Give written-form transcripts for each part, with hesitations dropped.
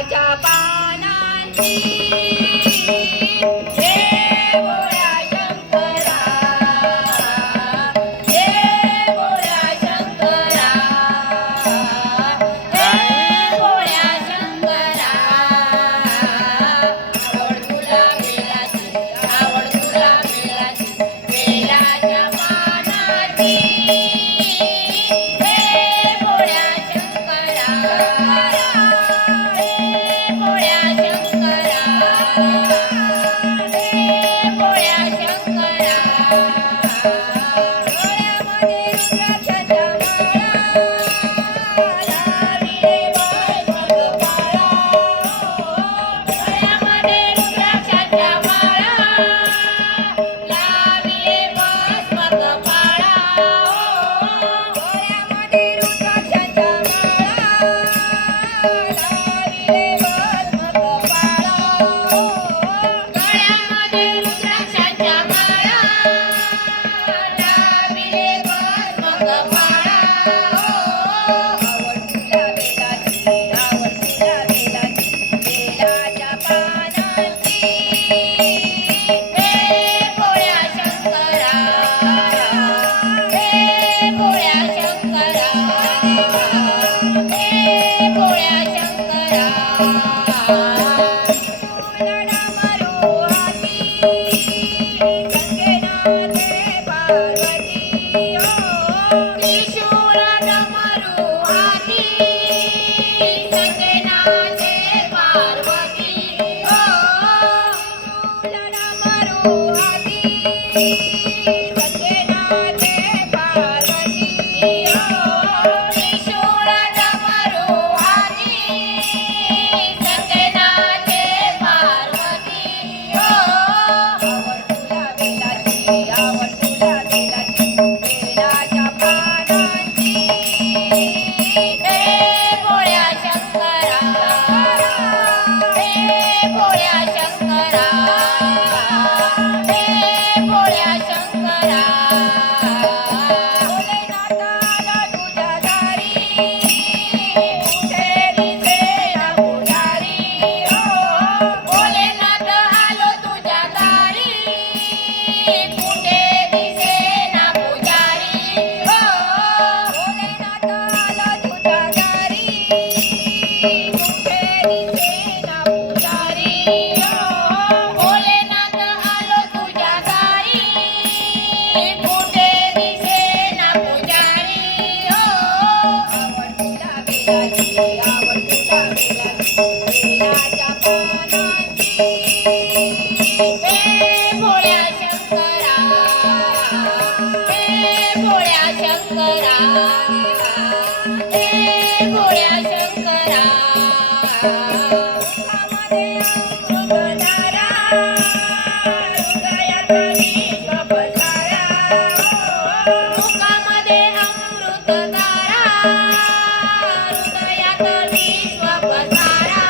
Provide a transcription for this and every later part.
बेलाच्या पानांची हे भोळ्या शंकरा, हे भोळ्या शंकरा, हे भोळ्या शंकरा. आवड तुला बेलाची, आवड तुला बेलाची, बेलाच्या पानाची हे भोळ्या शंकरा, हे भोळ्या शंकरा, हे भोळ्या शंकरा. डोळ्यामध्ये रुद्राक्षाच्या माळा लाविले भस्मक पाळा, डोळ्यामध्ये रुद्राक्षाच्या माळा लाविले भस्मक पाळा, डोळ्यामध्ये रुद्राक्षाच्या माळा लाविले भस्मक पाळा, गळ्यामध्ये रुद्राक्षाच्या माळा लाविले भस्मक पाळा. आवड तुला बेलाची, आवड तुला बेलाची, बेलाच्या पानाची हे भोळ्या शंकरा, हे भोळ्या शंकरा, हे भोळ्या शंकरा. डमरू हाती संगेनाथे पार्वती हो, त्रिशूळ डमरू हाती संगेनाथे पार्वती हो, त्रिशूळ डमरू हाती संगेनाथे पार्वती हो, त्रिशूळ डमरू हाती संगेनाथे पार्वती हो. आवड तुला बेलाची, आवड तुला बेलाची, बेलाच्या पानांची हे भोळ्या शंकरा, हे भोळ्या शंकरा, हे भोळ्या शंकरा. भोलेनाथ आला तुझ्या दारी, कुठे दिसेना पुजारी हो, भोलेनाथ आलो तुझ्या दारी, कुठे दिसेना पुजारी हो, भोलेनाथ आला तुझ्या दारी, कुठे दिसेना पुजारी हो, भोलेनाथ आलो तुझ्या दारी, कुठे दिसेना पुजारी हो. आवड तुला बेलाची, आवड तुला बेलाची, बेलाच्या पानांची हे भोळ्या शंकरा, हे भोळ्या शंकरा, हे भोळ्या शंकरा. मुखामध्ये अमृतधारा, हृदयात विश्व पसारा, मुखामध्ये अमृतधारा, हृदयात विश्व पसारा,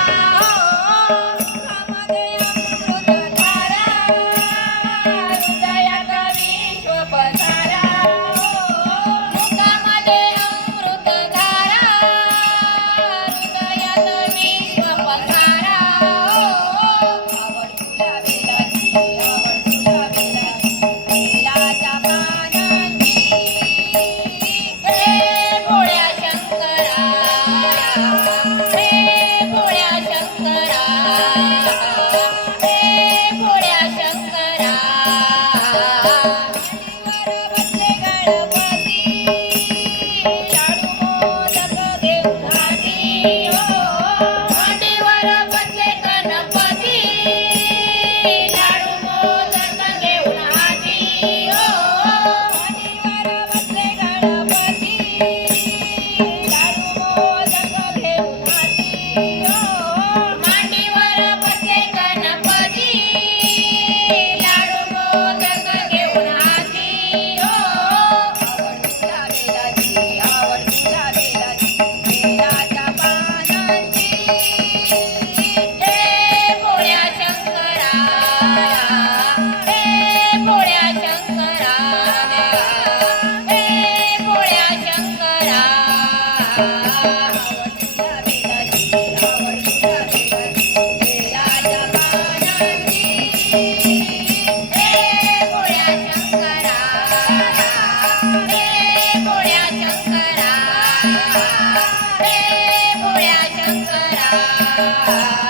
धारा